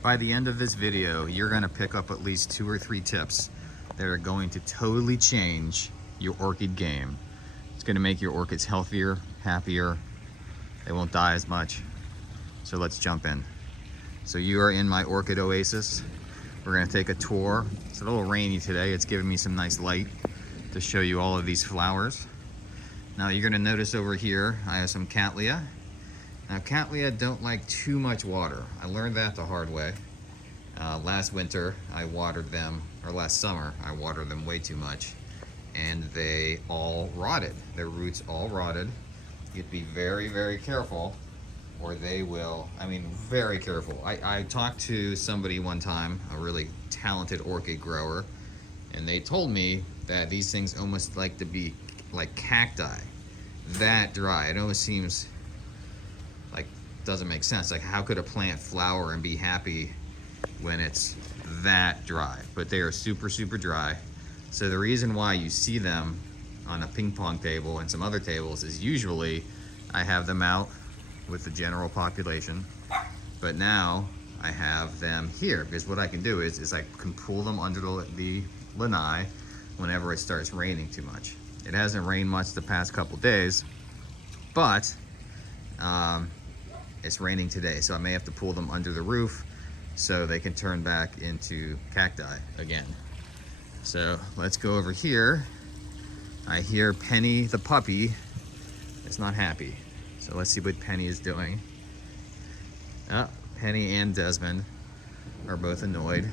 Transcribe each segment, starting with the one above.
By the end of this video, you're gonna pick up at least 2 or 3 tips that are going to totally change your orchid game. It's gonna make your orchids healthier, happier, they won't die as much. So let's jump in. So you are in my orchid oasis. We're gonna take a tour. It's a little rainy today. It's giving me some nice light to show you all of these flowers. Now you're gonna notice over here, I have some cattleya. Now cattleya don't like too much water. I learned that the hard way. Last winter, I watered them, or last summer, I watered them way too much, and they all rotted. Their roots all rotted. You have to be very, very careful, or they will, very careful. I talked to somebody one time, a really talented orchid grower, and they told me that these things almost like to be like cacti, that dry. It almost seems like, doesn't make sense. Like, how could a plant flower and be happy when it's that dry? But they are super, super dry. So the reason why you see them on a ping pong table and some other tables is usually I have them out with the general population, but now I have them here because what I can do is I can pull them under the lanai whenever it starts raining too much. It hasn't rained much the past couple days, but it's raining today, so I may have to pull them under the roof so they can turn back into cacti again. So let's go over here. I hear Penny the puppy is not happy. So let's see what Penny is doing. Oh, Penny and Desmond are both annoyed.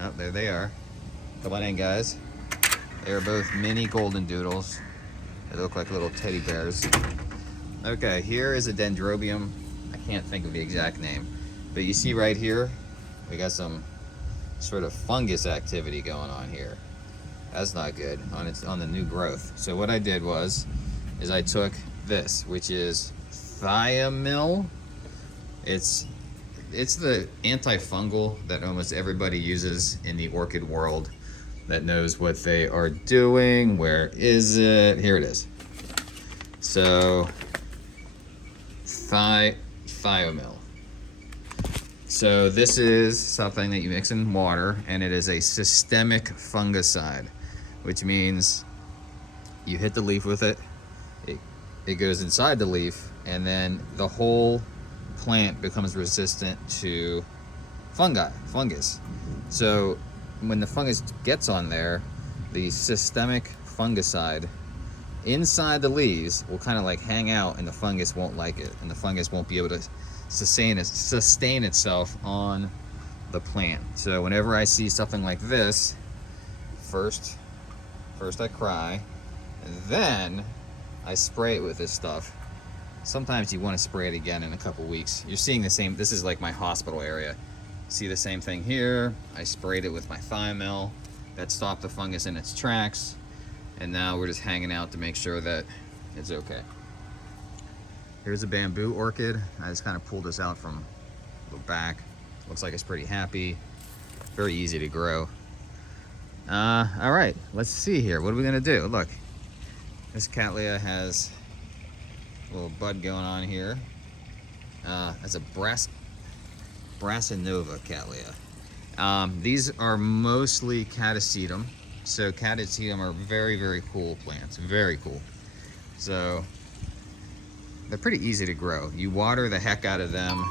Oh, there they are. Come on in, guys. They're both mini golden doodles. They look like little teddy bears. Okay, here is a dendrobium. I can't think of the exact name, but you see right here, we got some sort of fungus activity going on here. That's not good on the new growth. So what I did is I took this, which is thiamyl. It's the antifungal that almost everybody uses in the orchid world that knows what they are doing. Where is it? Here it is. So thiamyl. So this is something that you mix in water, and it is a systemic fungicide, which means you hit the leaf with it, it goes inside the leaf, and then the whole plant becomes resistant to fungus. So when the fungus gets on there, the systemic fungicide inside the leaves will kind of like hang out, and the fungus won't like it, and the fungus won't be able to sustain itself on the plant. So whenever I see something like this, first I cry, and then I spray it with this stuff. Sometimes you want to spray it again in a couple weeks. You're seeing the same. This is like my hospital area. See the same thing here. I sprayed it with my thiamyl. That stopped the fungus in its tracks, and now we're just hanging out to make sure that it's okay. Here's a bamboo orchid. I just kind of pulled this out from the back. Looks like it's pretty happy. Very easy to grow. All right, let's see here. What are we gonna do? Look, this cattleya has a little bud going on here. That's a Brassinova cattleya. These are mostly catasetum. So catasetum are very, very cool plants, very cool. So they're pretty easy to grow. You water the heck out of them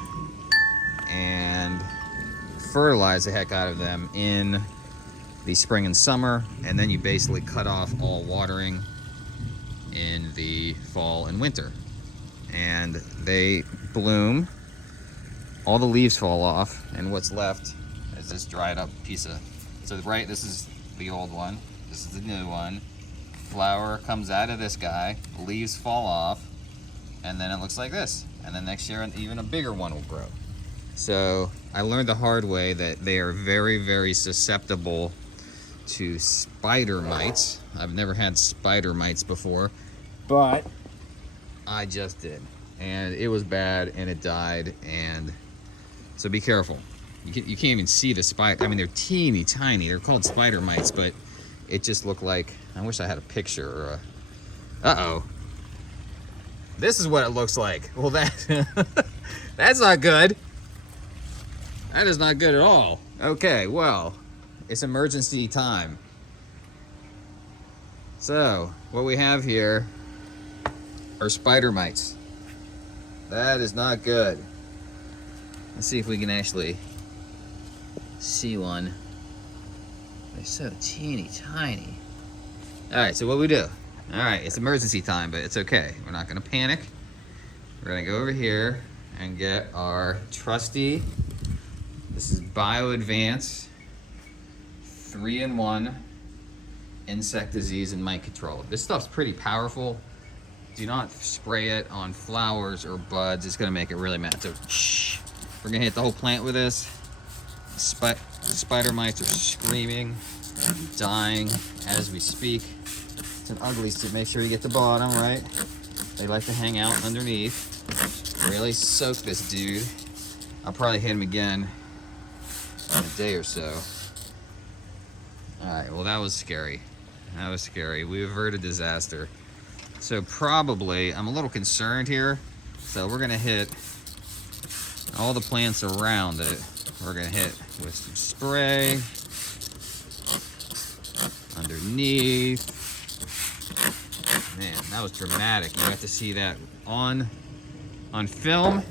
and fertilize the heck out of them in the spring and summer, and then you basically cut off all watering in the fall and winter. And they bloom, all the leaves fall off, and what's left is this dried up piece of, so right, this is the old one, this is the new one. Flower comes out of this guy, leaves fall off, and then it looks like this. And then next year, even a bigger one will grow. So I learned the hard way that they are very, very susceptible to spider mites. I've never had spider mites before, but I just did. And it was bad, and it died, and so be careful. You can't even see the spider. I mean, they're teeny tiny. They're called spider mites, but it just looked like, I wish I had a picture or a, uh-oh. This is what it looks like. Well, that's not good. That is not good at all. Okay, well, it's emergency time. So, what we have here are spider mites. That is not good. Let's see if we can actually see one. They're so teeny tiny. All right, so what we do? All right, it's emergency time, but it's okay. We're not gonna panic. We're gonna go over here and get our trusty, this is Bio Advance 3-in-1 insect disease and mite control. This stuff's pretty powerful. Do not spray it on flowers or buds. It's gonna make it really mad. So shh. We're gonna hit the whole plant with this. Spider mites are screaming, dying as we speak. It's an ugly, so make sure you get the bottom right. They like to hang out underneath. Really soak this dude. I'll probably hit him again in a day or so. All right, well that was scary. That was scary. We averted disaster. So probably, I'm a little concerned here. So we're gonna hit all the plants around it. We're gonna hit with some spray underneath. Man, that was dramatic. You have to see that on film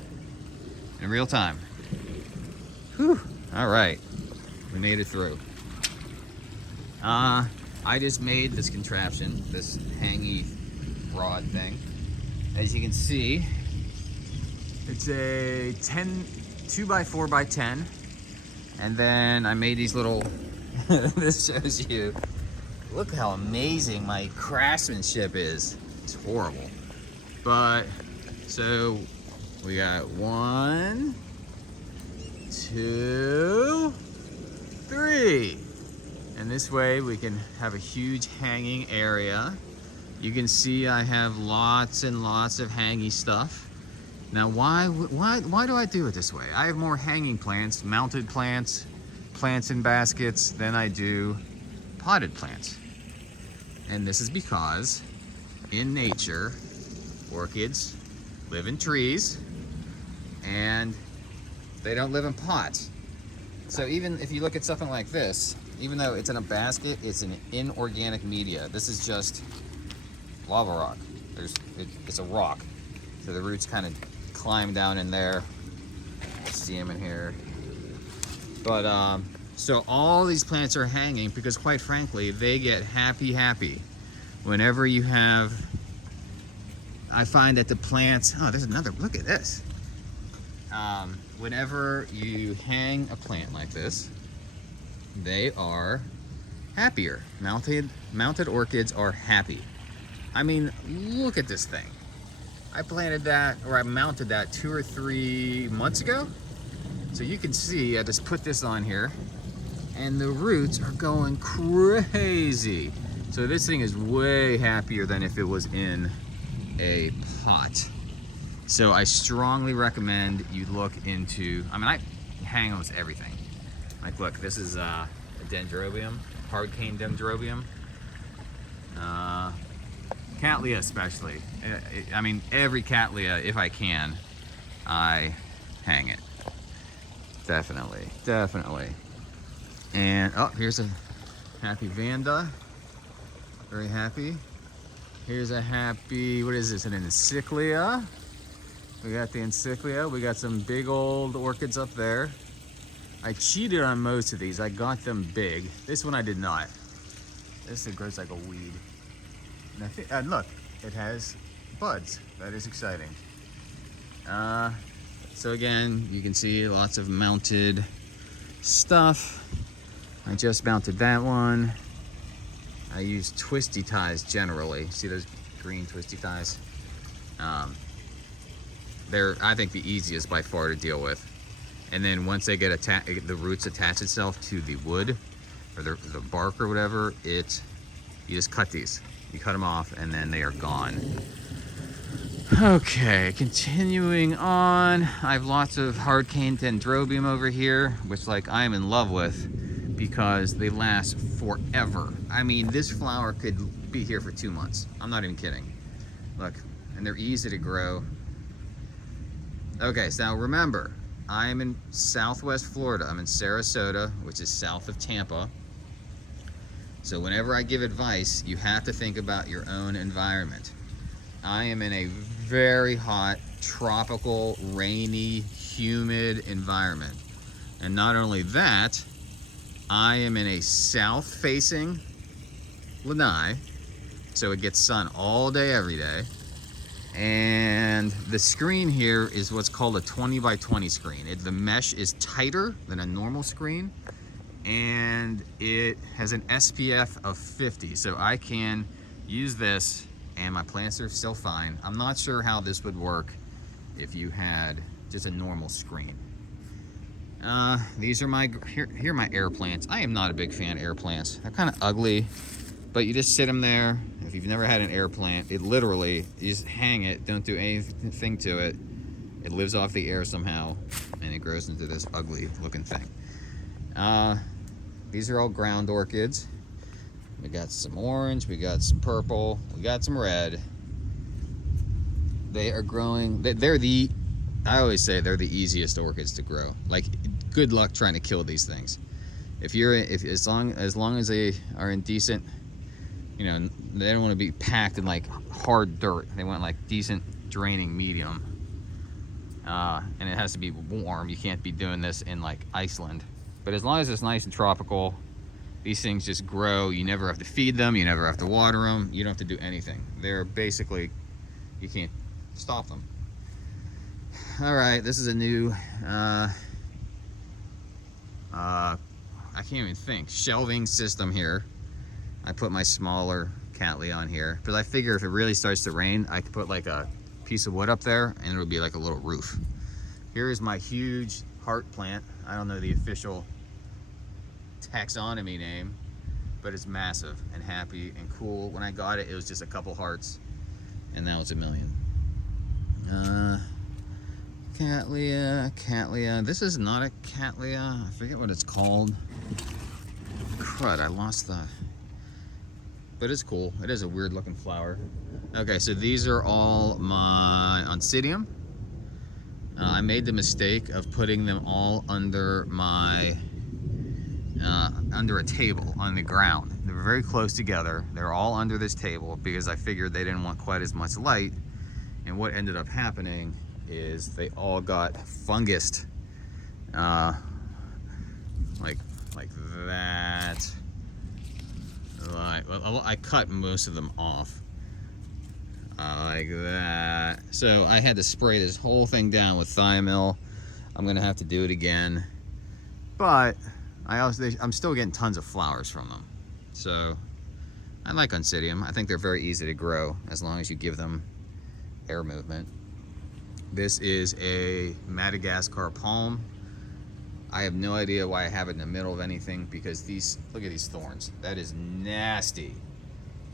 in real time. Whew. All right, we made it through. I just made this contraption, this hangy rod thing. As you can see, it's a 2x4x10, and then I made these little. This shows you. Look how amazing my craftsmanship is. It's horrible, but so we got 1, 2, 3. And this way we can have a huge hanging area. You can see I have lots and lots of hangy stuff. Now why do I do it this way? I have more hanging plants, mounted plants, plants in baskets than I do potted plants. And this is because in nature, orchids live in trees and they don't live in pots. So even if you look at something like this, even though it's in a basket, it's an inorganic media. This is just lava rock. It's a rock. So the roots kind of climb down in there. See them in here. But so all these plants are hanging because quite frankly, they get happy whenever you have, I find that the plants, oh, there's another, look at this. Whenever you hang a plant like this, they are happier. Mounted orchids are happy. I mean, look at this thing. I planted that, or I mounted that 2 or 3 months ago. So you can see, I just put this on here and the roots are going crazy. So this thing is way happier than if it was in a pot. So I strongly recommend you look into, I mean, I hang almost everything. Like, look, this is a dendrobium, hard cane dendrobium. Cattleya especially. I mean, every cattleya, if I can, I hang it. Definitely. And, oh, here's a happy Vanda. Very happy. Here's a happy, what is this, an encyclia? We got the encyclia. We got some big old orchids up there. I cheated on most of these. I got them big. This one I did not. This thing grows like a weed. And look, it has buds. That is exciting. So again, you can see lots of mounted stuff. I just mounted that one. I use twisty ties generally. See those green twisty ties? They're, I think, the easiest by far to deal with. And then once they get the roots attach itself to the wood or the bark or whatever, you just cut these. You cut them off and then they are gone. Okay, continuing on. I have lots of hard cane dendrobium over here, which like I am in love with because they last forever. I mean, this flower could be here for 2 months. I'm not even kidding. Look, and they're easy to grow. Okay, so now remember, I am in Southwest Florida. I'm in Sarasota, which is south of Tampa. So whenever I give advice, you have to think about your own environment. I am in a very hot, tropical, rainy, humid environment. And not only that, I am in a south-facing lanai, so it gets sun all day, every day. And the screen here is what's called a 20 by 20 screen. The mesh is tighter than a normal screen, and it has an SPF of 50. So I can use this and my plants are still fine. I'm not sure how this would work if you had just a normal screen. These are my, here are my air plants. I am not a big fan of air plants. They're kind of ugly, but you just sit them there. If you've never had an air plant, it literally, you just hang it, don't do anything to it. It lives off the air somehow, and it grows into this ugly looking thing. These are all ground orchids. We got some orange, we got some purple, we got some red. They are growing, I always say they're the easiest orchids to grow. Like, good luck trying to kill these things. As long as they are in decent, you know, they don't want to be packed in like hard dirt. They want like decent draining medium. And it has to be warm. You can't be doing this in like Iceland. But as long as it's nice and tropical, these things just grow. You never have to feed them. You never have to water them. You don't have to do anything. They're basically, you can't stop them. All right, this is a new, I can't even think, shelving system here. I put my smaller cattleya on here, because I figure if it really starts to rain, I could put like a piece of wood up there and it'll be like a little roof. Here is my huge heart plant. I don't know the official taxonomy name, but it's massive and happy and cool. When I got it, it was just a couple hearts, and now it's a million. Cattleya. This is not a cattleya. I forget what it's called. Crud, I lost the... But it's cool. It is a weird looking flower. Okay, so these are all my Oncidium. I made the mistake of putting them all under my... under a table on the ground. They're very close together. They're all under this table because I figured they didn't want quite as much light. And what ended up happening is they all got fungused, like that. Well, I cut most of them off, like that. So I had to spray this whole thing down with thiamyl. I'm gonna have to do it again, but I'm still getting tons of flowers from them. So I like Oncidium. I think they're very easy to grow as long as you give them air movement. This is a Madagascar palm. I have no idea why I have it in the middle of anything, because these, look at these thorns. That is nasty,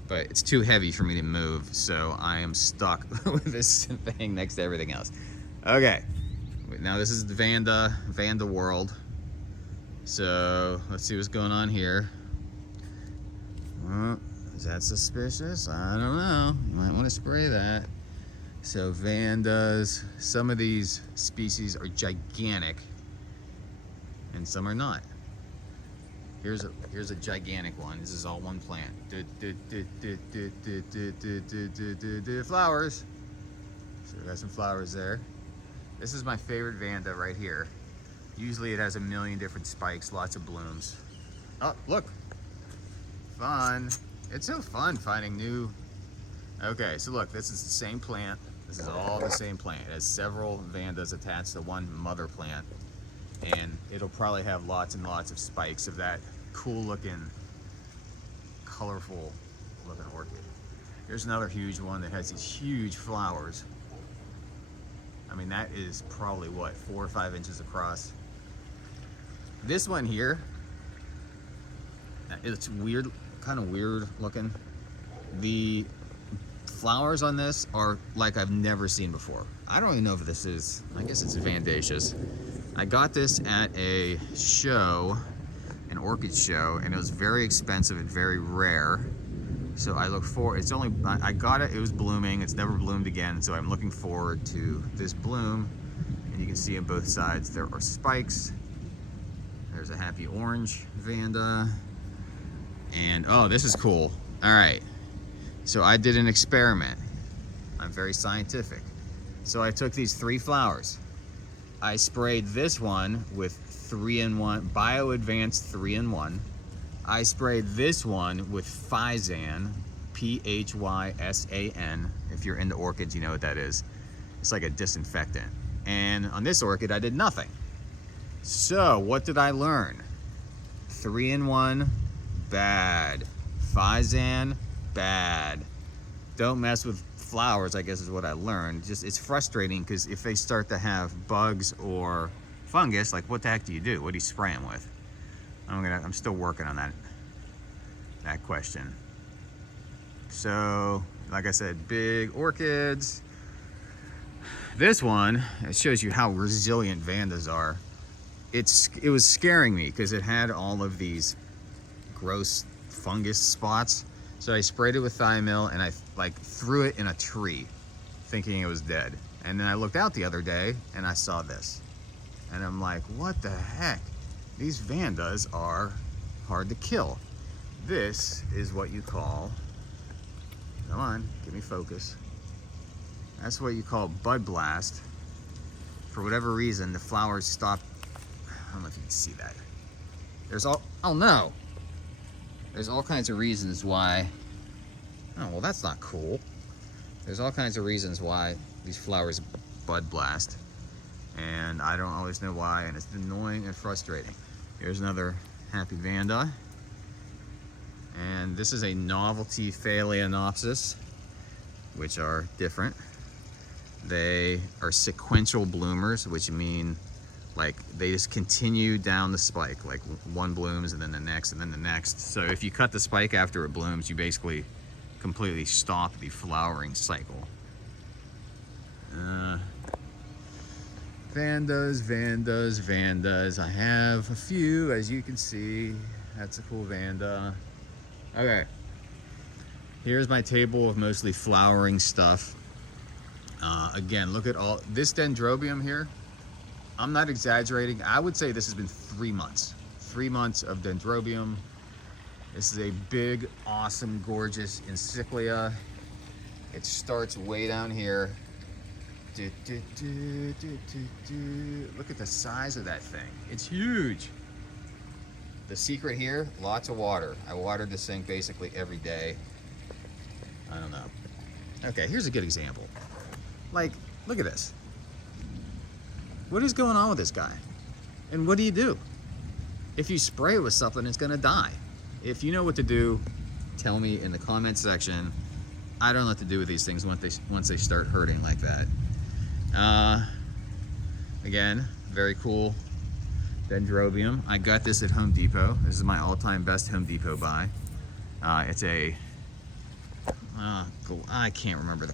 but it's too heavy for me to move, so I am stuck with this thing next to everything else. Okay, now this is the Vanda world. So let's see what's going on here. Is that suspicious? I don't know. You might want to spray that. So Vandas, some of these species are gigantic and some are not. Here's a gigantic one. This is all one plant. Flowers. So we got some flowers there. This is my favorite Vanda right here. Usually it has a million different spikes, lots of blooms. Oh, look. Fun. It's so fun finding new. Okay, so look, this is the same plant. This is all the same plant. It has several Vandas attached to one mother plant, and it'll probably have lots and lots of spikes of that cool looking, colorful looking orchid. Here's another huge one that has these huge flowers. I mean, that is probably what, 4 or 5 inches across. This one here, it's weird, kind of weird looking. The flowers on this are like I've never seen before. I don't even know if this is, I guess it's Vandaceous. I got this at a show, an orchid show, and it was very expensive and very rare. So I look forward, I got it, it was blooming, it's never bloomed again, so I'm looking forward to this bloom And you can see on both sides there are spikes. There's a happy orange Vanda. And oh, this is cool. All right, so I did an experiment. I'm very scientific. So I took these 3 flowers. I sprayed this one with 3-in-1, Bio Advanced 3-in-1. I sprayed this one with Physsan, P-H-Y-S-A-N. If you're into orchids, you know what that is. It's like a disinfectant. And on this orchid, I did nothing. So what did I learn? 3-in-1, bad. Physsan, bad. Don't mess with flowers, I guess is what I learned. Just, it's frustrating because if they start to have bugs or fungus, like what the heck do you do? What do you spray them with? I'm still working on that question. So, like I said, big orchids. This one, it shows you how resilient Vandas are. It was scaring me because it had all of these gross fungus spots. So I sprayed it with Thiamil and I like threw it in a tree thinking it was dead. And then I looked out the other day and I saw this. And I'm like, what the heck? These Vandas are hard to kill. This is what you call, come on, give me focus. That's what you call bud blast. For whatever reason, the flowers stopped. I don't know if you can see that. Oh no. There's all kinds of reasons why. Oh, well, that's not cool. There's all kinds of reasons why these flowers bud blast. And I don't always know why, and it's annoying and frustrating. Here's another happy Vanda. And this is a novelty Phalaenopsis, which are different. They are sequential bloomers, which mean like they just continue down the spike, like one blooms and then the next and then the next. So if you cut the spike after it blooms, you basically completely stop the flowering cycle. Vandas, Vandas, Vandas. I have a few, as you can see. That's a cool Vanda. Okay, here's my table of mostly flowering stuff. Again, look at all this dendrobium here. I'm not exaggerating. I would say this has been 3 months. 3 months of dendrobium. This is a big, awesome, gorgeous encyclia. It starts way down here. Look at the size of that thing. It's huge. The secret here, lots of water. I watered this thing basically every day. I don't know. Okay, here's a good example. Like, look at this. What is going on with this guy? And what do you do? If you spray it with something, it's gonna die. If you know what to do, tell me in the comment section. I don't know what to do with these things once they start hurting like that. Again, very cool dendrobium. I got this at Home Depot. This is my all-time best Home Depot buy. It's a, I can't remember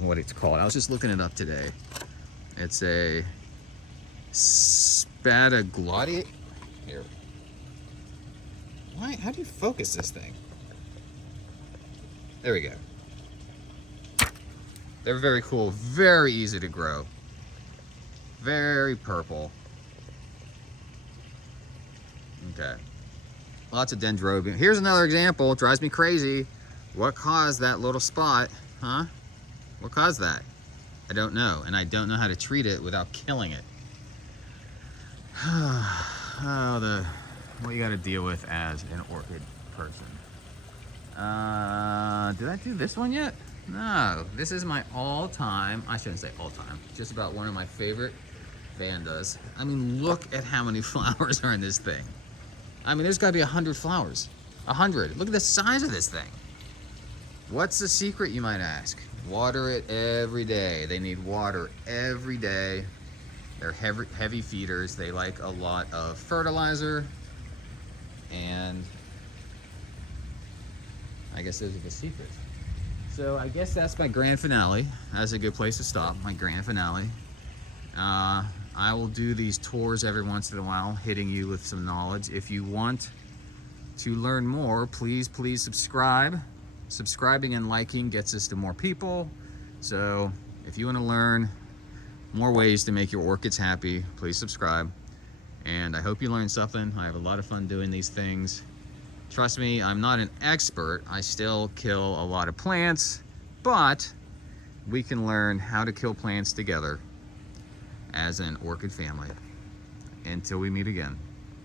what it's called. I was just looking it up today. It's a Spadaglaudiate. Here. Why? How do you focus this thing? There we go. They're very cool, very easy to grow. Very purple. Okay. Lots of dendrobium. Here's another example. It drives me crazy. What caused that little spot? Huh? What caused that? I don't know. And I don't know how to treat it without killing it. What you got to deal with as an orchid person. Did I do this one yet? No, this is my all-time, I shouldn't say all-time, just about one of my favorite Vandas. I mean, look at how many flowers are in this thing. I mean, there's got to be 100 flowers. 100. Look at the size of this thing. What's the secret, you might ask? Water it every day. They need water every day. They're heavy feeders. They like a lot of fertilizer. And I guess those are the secrets. So I guess that's my grand finale. That's a good place to stop, my grand finale. I will do these tours every once in a while, hitting you with some knowledge. If you want to learn more, please subscribe. Subscribing and liking gets us to more people. So if you want to learn more ways to make your orchids happy. Please subscribe. And I hope you learned something. I have a lot of fun doing these things. Trust me, I'm not an expert. I still kill a lot of plants, but we can learn how to kill plants together as an orchid family. Until we meet again.